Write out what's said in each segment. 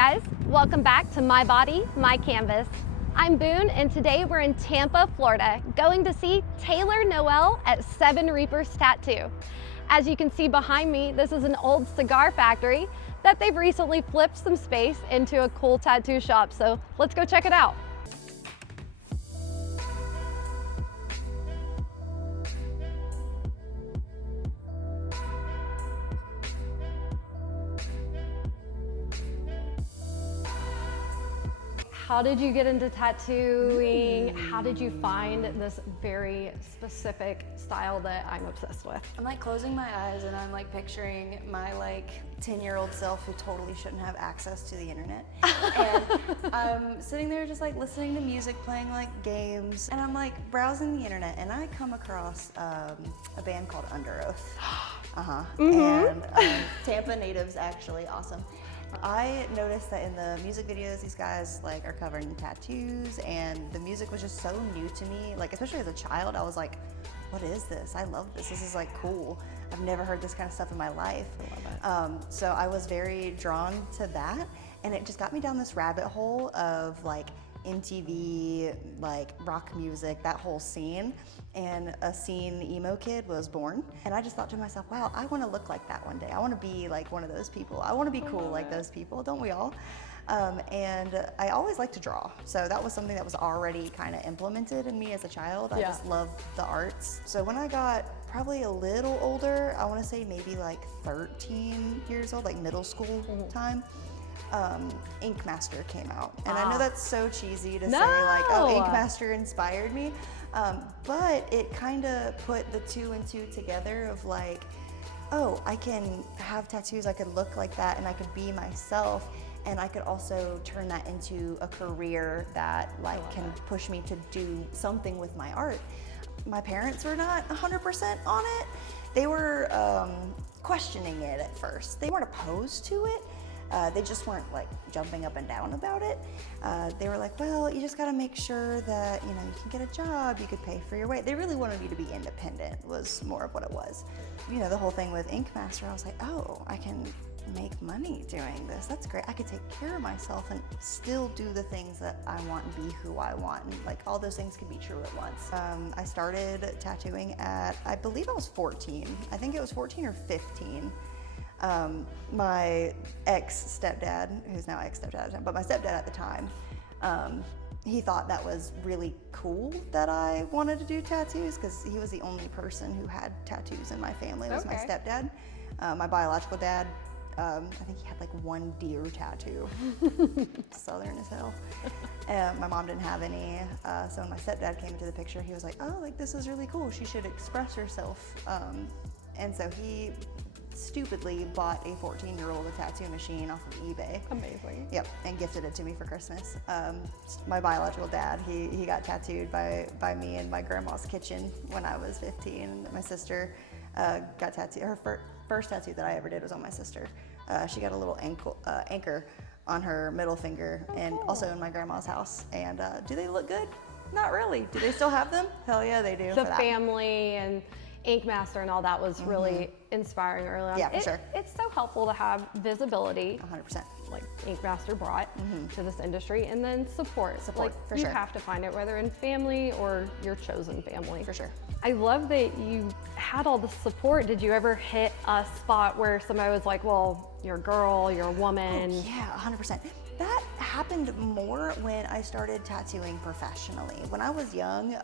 guys, welcome back to My Body, My Canvas. I'm Boone, and today we're in Tampa, Florida, going to see Taylor Noelle at Seven Reapers Tattoo. As you can see behind me, this is an old cigar factory that they've recently flipped some space into a cool tattoo shop, so let's go check it out. How did you get into tattooing? How did you find this very specific style that I'm obsessed with? I'm like closing my eyes and I'm like picturing my like 10-year-old self who totally shouldn't have access to the internet. And I'm sitting there just like listening to music, playing like games, and I'm like browsing the internet and I come across a band called Under Oath. And Tampa natives, actually awesome. I noticed that in the music videos, these guys like are covered in tattoos, and the music was just so new to me. Like, especially as a child, I was like, what is this? I love this. This is like cool. I've never heard this kind of stuff in my life. I love it. So I was very drawn to that, and it just got me down this rabbit hole of like MTV, like rock music, that whole scene. And a scene emo kid was born, and I just thought to myself, wow, I want to look like that one day. I want to be like one of those people. I want to be cool like those people, don't we all? And I always like to draw, so that was something that was already kind of implemented in me as a child. I just love the arts. So when I got probably a little older, I want to say maybe like 13 years old, like middle school time, Ink Master came out. And I know that's so cheesy to say like, oh, Ink Master inspired me. But it kind of put the two and two together of like, oh, I can have tattoos, I could look like that, and I could be myself, and I could also turn that into a career that like can push me to do something with my art. My parents were not 100% on it. They were questioning it at first. They weren't opposed to it. They just weren't like jumping up and down about it. They were like, well, you just gotta make sure that, you know, you can get a job, you could pay for your way. They really wanted me to be independent, was more of what it was. You know, the whole thing with Ink Master, I was like, oh, I can make money doing this. That's great. I could take care of myself and still do the things that I want and be who I want. And like all those things could be true at once. I started tattooing at, I believe I was 14. I think it was 14 or 15. My ex-stepdad, who's now ex-stepdad, but my stepdad at the time, he thought that was really cool that I wanted to do tattoos, because he was the only person who had tattoos in my family, was my stepdad. My biological dad, I think he had like one deer tattoo, southern as hell. My mom didn't have any, so when my stepdad came into the picture, he was like, oh, like this is really cool, she should express herself. And so he stupidly bought a 14-year-old a tattoo machine off of eBay. Amazing. Yep, and gifted it to me for Christmas. My biological dad, he got tattooed by me in my grandma's kitchen when I was 15. My sister got tattooed. Her first tattoo that I ever did was on my sister. She got a little anchor on her middle finger, and also in my grandma's house. And do they look good? Not really. Do they still have them? Hell yeah, they do. The family and Ink Master and all that was really inspiring early on. Yeah, for sure. It's so helpful to have visibility. 100%. Like Ink Master brought to this industry, and then support. Like, for you sure. have to find it, whether in family or your chosen family. For sure. I love that you had all the support. Did you ever hit a spot where somebody was like, well, you're a girl, you're a woman? Oh, yeah, 100%. That happened more when I started tattooing professionally. When I was young,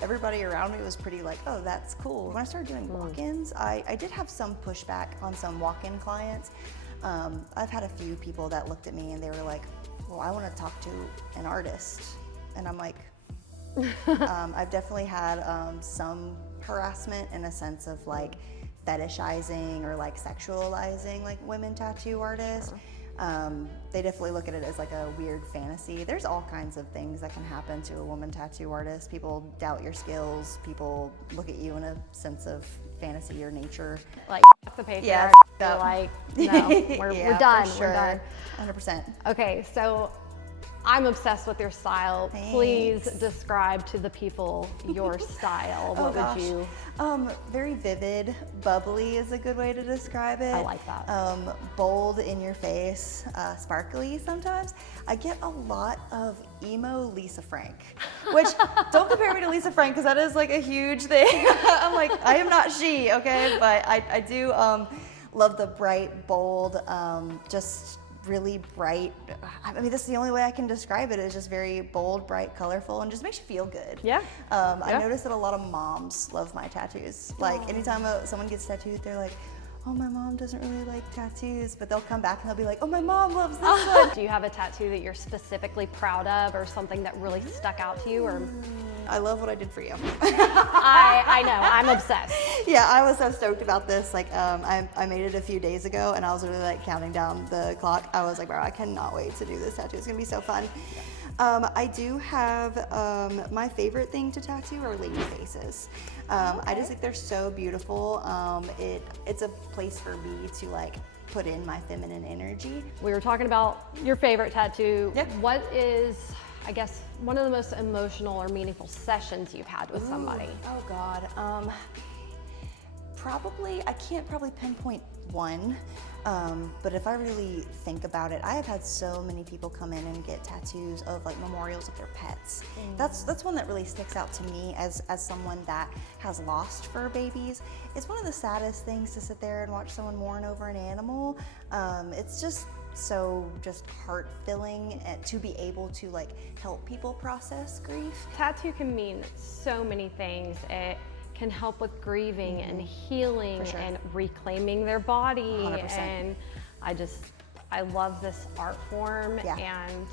everybody around me was pretty like, oh, that's cool. When I started doing walk-ins, I did have some pushback on some walk-in clients. I've had a few people that looked at me and they were like, well, I want to talk to an artist. And I'm like, I've definitely had some harassment in a sense of like fetishizing or like sexualizing like women tattoo artists. They definitely look at it as like a weird fantasy. There's all kinds of things that can happen to a woman tattoo artist. People doubt your skills. People look at you in a sense of fantasy or nature. Like, the patriarchy. Yeah, like, no, we're done. For sure. We're done. 100%. Okay, so I'm obsessed with your style. Thanks. Please describe to the people your style. What would you? Very vivid, bubbly is a good way to describe it. I like that. Bold in your face, sparkly sometimes. I get a lot of emo Lisa Frank, which don't compare me to Lisa Frank because that is like a huge thing. I'm like, I am not she, okay? But I do love the bright, bold, just really bright. I mean, this is the only way I can describe it. It's just very bold, bright, colorful, and just makes you feel good. Yeah. I noticed that a lot of moms love my tattoos. Like anytime someone gets tattooed, they're like, oh, my mom doesn't really like tattoos, but they'll come back and they'll be like, oh, my mom loves this one. Do you have a tattoo that you're specifically proud of or something that really stuck out to you? Or I love what I did for you. I know, I'm obsessed. Yeah, I was so stoked about this. Like, I made it a few days ago and I was really like counting down the clock. I was like, bro, I cannot wait to do this tattoo. It's gonna be so fun. I do have, my favorite thing to tattoo are lady faces. I just think they're so beautiful. It's a place for me to like put in my feminine energy. We were talking about your favorite tattoo. Yeah. What is, I guess, one of the most emotional or meaningful sessions you've had with somebody? Oh God. Probably, I can't probably pinpoint one, but if I really think about it, I have had so many people come in and get tattoos of like memorials of their pets. That's one that really sticks out to me as someone that has lost fur babies. It's one of the saddest things to sit there and watch someone mourn over an animal. It's just so heart-filling to be able to like help people process grief. Tattoo can mean so many things. It can help with grieving and healing and reclaiming their body. 100%. And I love this art form. Yeah. And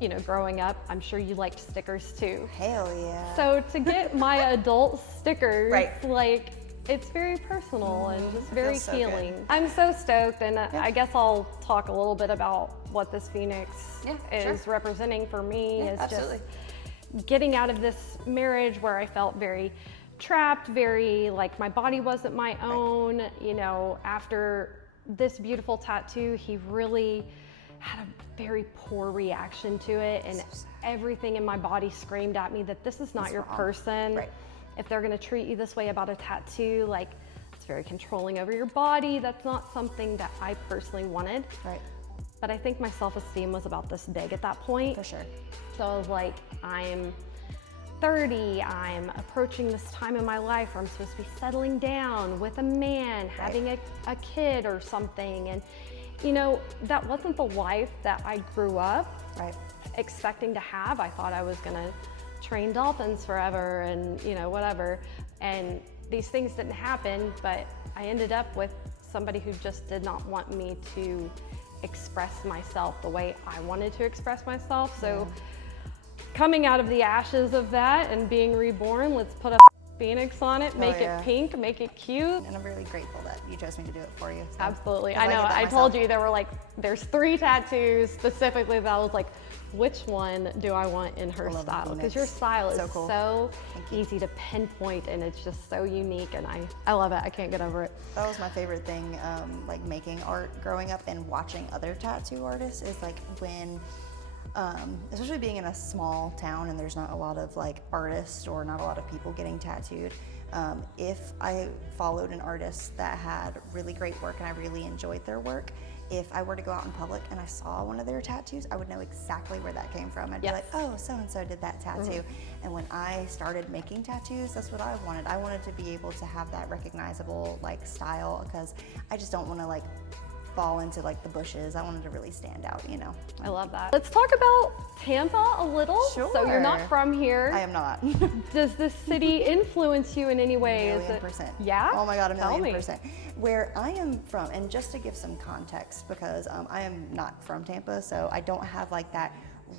you know, growing up, I'm sure you liked stickers too. Hell yeah. So to get my adult stickers, Right. like, it's very personal and just very so healing. good. I'm so stoked, and I guess I'll talk a little bit about what this Phoenix is representing for me. Yeah, is absolutely. just getting out of this marriage where I felt very trapped, very like my body wasn't my own. You know, after this beautiful tattoo, he really had a very poor reaction to it, and everything in my body screamed at me that this is not your person. Right. If they're gonna treat you this way about a tattoo, like, it's very controlling over your body. That's not something that I personally wanted. Right. But I think my self-esteem was about this big at that point. For sure. So I was like, I'm 30, I'm approaching this time in my life where I'm supposed to be settling down with a man, having a kid or something. And you know, that wasn't the life that I grew up expecting to have. I thought I was gonna train dolphins forever and, you know, whatever. And these things didn't happen, but I ended up with somebody who just did not want me to express myself the way I wanted to express myself. So coming out of the ashes of that and being reborn, let's put a Phoenix on it, make it pink, make it cute. And I'm really grateful that you chose me to do it for you. So. Absolutely, I know. I told you there were like, there's 3 tattoos specifically that I was like, which one do I want in her style? Because your style is so easy to pinpoint and it's just so unique, and I love it. I can't get over it. That was my favorite thing, like making art growing up and watching other tattoo artists is like when, especially being in a small town and there's not a lot of like artists or not a lot of people getting tattooed. If I followed an artist that had really great work and I really enjoyed their work, if I were to go out in public and I saw one of their tattoos, I would know exactly where that came from. I'd be like, oh, so-and-so did that tattoo. And when I started making tattoos, that's what I wanted. I wanted to be able to have that recognizable like style, because I just don't want to like fall into like the bushes. I wanted to really stand out, you know. I love that. Let's talk about Tampa a little. Sure. So you're not from here. I am not. Does this city influence you in any way? A million %. Yeah? Oh my God, a Tell million me. %. Where I am from, and just to give some context, because I am not from Tampa, so I don't have like that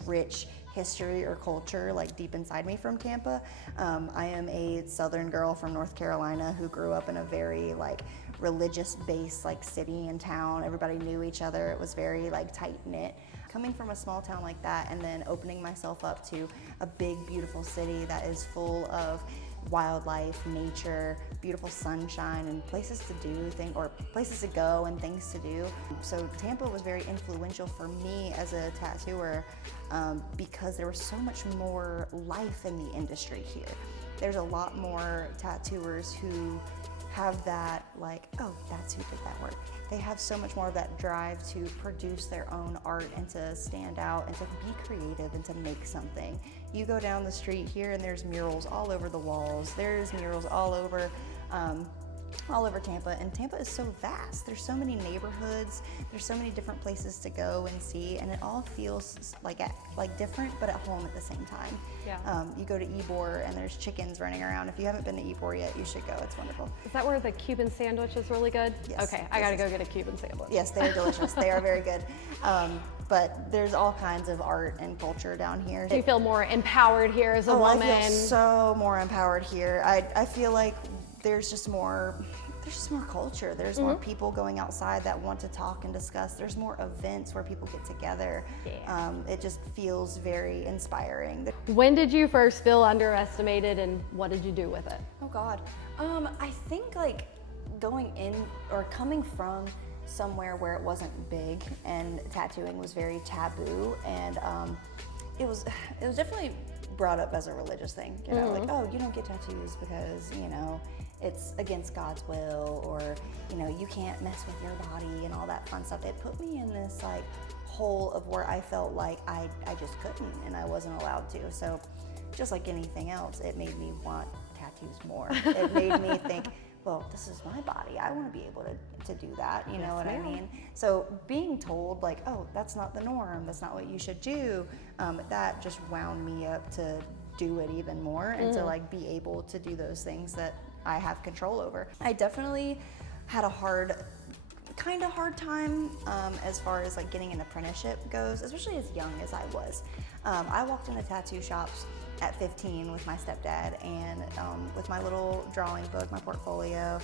rich history or culture like deep inside me from Tampa. I am a Southern girl from North Carolina who grew up in a very like religious based like city and town. Everybody knew each other. It was very like tight knit. Coming from a small town like that and then opening myself up to a big beautiful city that is full of wildlife, nature, beautiful sunshine, and places to do things, or places to go and things to do. So Tampa was very influential for me as a tattooer because there was so much more life in the industry here. There's a lot more tattooers who have that, like, oh, that's who did that work. They have so much more of that drive to produce their own art and to stand out and to be creative and to make something. You go down the street here and there's murals all over the walls. There's murals all over Tampa, and Tampa is so vast. There's so many neighborhoods, there's so many different places to go and see, and it all feels like different, but at home at the same time. Yeah. You go to Ybor and there's chickens running around. If you haven't been to Ybor yet, you should go. It's wonderful. Is that where the Cuban sandwich is really good? Yes. Okay, I gotta go get a Cuban sandwich. Yes, they are delicious. They are very good. But there's all kinds of art and culture down here. Do you feel more empowered here as a woman? I feel so more empowered here. I feel like there's just more culture. There's more people going outside that want to talk and discuss. There's more events where people get together. Yeah. It just feels very inspiring. When did you first feel underestimated, and what did you do with it? Oh God. I think like going in or coming from somewhere where it wasn't big and tattooing was very taboo, and it was definitely brought up as a religious thing. You know, like, oh, you don't get tattoos because, you know, it's against God's will, or, you know, you can't mess with your body and all that fun stuff. It put me in this like hole of where I felt like I just couldn't and I wasn't allowed to. So just like anything else, it made me want tattoos more. It made me think, well, this is my body. I want to be able to do that. You know what I mean? So being told like, oh, that's not the norm, that's not what you should do, that just wound me up to do it even more and to like be able to do those things that I have control over. I definitely had a hard time as far as like getting an apprenticeship goes, especially as young as I was. I walked into tattoo shops at 15 with my stepdad and with my little drawing book, my portfolio,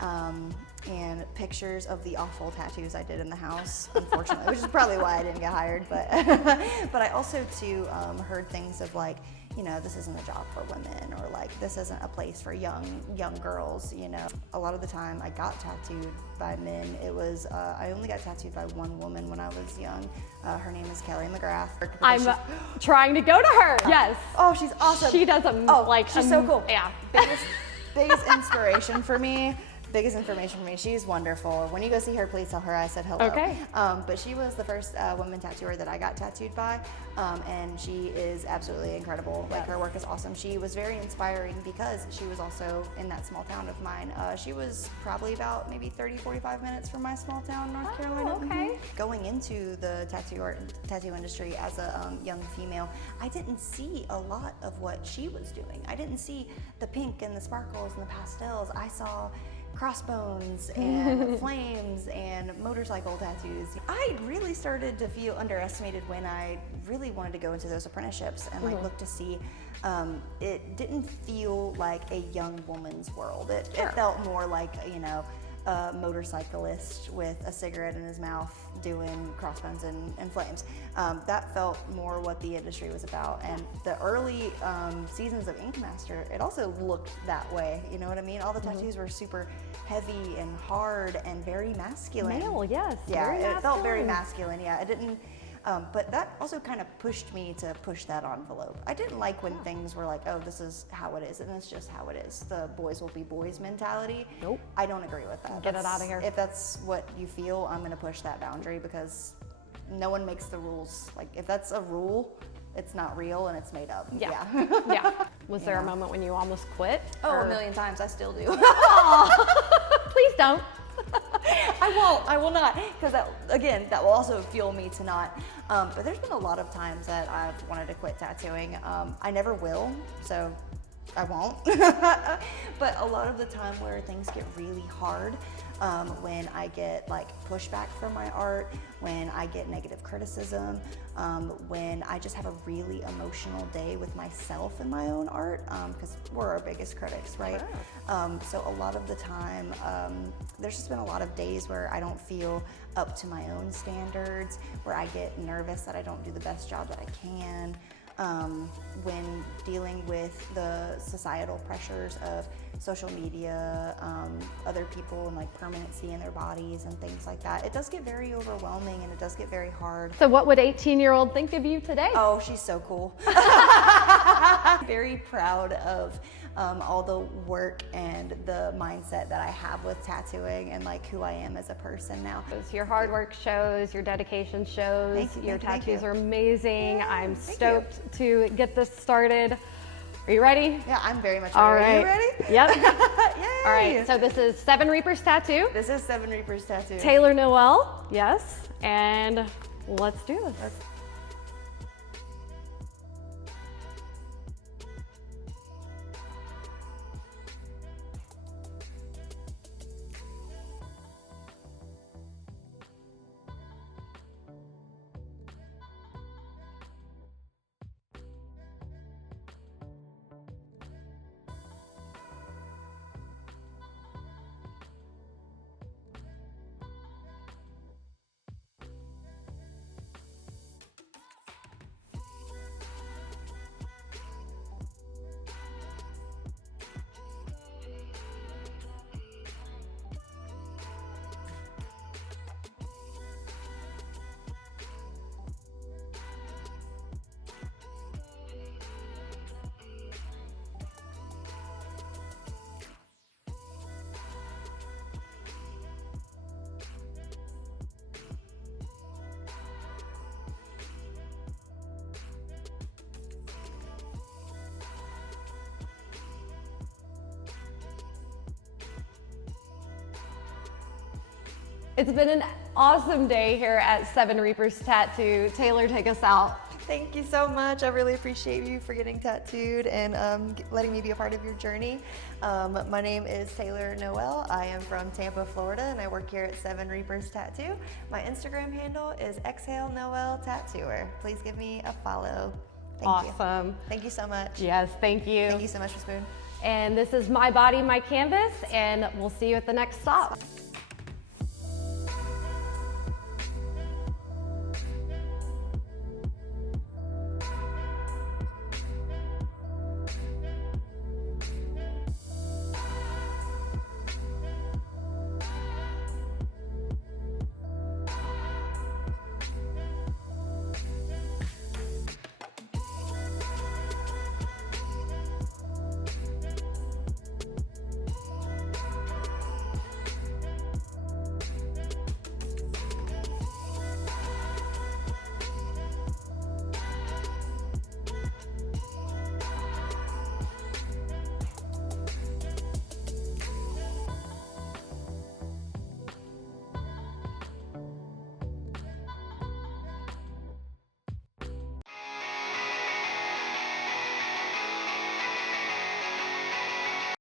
and pictures of the awful tattoos I did in the house, unfortunately, which is probably why I didn't get hired. But but I also too heard things of like, you know, this isn't a job for women, or like this isn't a place for young girls. You know, a lot of the time I got tattooed by men. It was I only got tattooed by one woman when I was young. Her name is Kelly McGrath. I'm trying to go to her. Yes. Oh, she's awesome. She does she's so cool. Yeah. Biggest inspiration for me. Biggest information for me. She's wonderful. When you go see her, please tell her I said hello. Okay. But she was the first woman tattooer that I got tattooed by, and she is absolutely incredible. Like, her work is awesome. She was very inspiring because she was also in that small town of mine. She was probably about maybe 30, 45 minutes from my small town, North Carolina. Okay. Going into the tattoo industry as a young female, I didn't see a lot of what she was doing. I didn't see the pink and the sparkles and the pastels. I saw crossbones and flames and motorcycle tattoos. I really started to feel underestimated when I really wanted to go into those apprenticeships and like look to see. It didn't feel like a young woman's world. It felt more like, you know, a motorcyclist with a cigarette in his mouth doing crossbones and flames. That felt more what the industry was about. And the early seasons of Ink Master, it also looked that way. You know what I mean? All the tattoos were super heavy and hard and very masculine. Male, yes. Yeah, it felt very masculine. Yeah, it didn't. But that also kind of pushed me to push that envelope. I didn't like when things were like, oh, this is how it is, and it's just how it is. The boys will be boys mentality. Nope. I don't agree with that. Get it out of here. If that's what you feel, I'm gonna push that boundary because no one makes the rules. Like, if that's a rule, it's not real and it's made up. Yeah. Yeah. Was there a moment when you almost quit? Oh, a million times. I still do. Please don't. I will not, because that will also fuel me to not. But there's been a lot of times that I've wanted to quit tattooing. I never will, so I won't. But a lot of the time where things get really hard, when I get like pushback from my art, when I get negative criticism, when I just have a really emotional day with myself and my own art, because we're our biggest critics, right? Sure. So a lot of the time, there's just been a lot of days where I don't feel up to my own standards, where I get nervous that I don't do the best job that I can. when dealing with the societal pressures of social media, other people and like permanency in their bodies and things like that. It does get very overwhelming and it does get very hard. So what would 18-year-old think of you today? Oh, she's so cool. Very proud of all the work and the mindset that I have with tattooing and like who I am as a person now. Your hard work shows, your dedication shows, Thank you, your thank you. tattoos are amazing. Yeah, I'm thank stoked to get this started. Are you ready? Yeah, I'm very much ready. All Are right. you ready? Yep. Yay! All right, so this is Seven Reapers Tattoo. This is Seven Reapers Tattoo. Taylor Noelle, yes, and let's do this. It's been an awesome day here at Seven Reapers Tattoo. Taylor, take us out. Thank you so much. I really appreciate you for getting tattooed and letting me be a part of your journey. My name is Taylor Noelle. I am from Tampa, Florida, and I work here at Seven Reapers Tattoo. My Instagram handle is Exhale Noelle Tattooer. Please give me a follow. Thank you. Awesome. Thank you so much. Yes, thank you. Thank you so much, Ms. Boone. And this is My Body, My Canvas, and we'll see you at the next stop.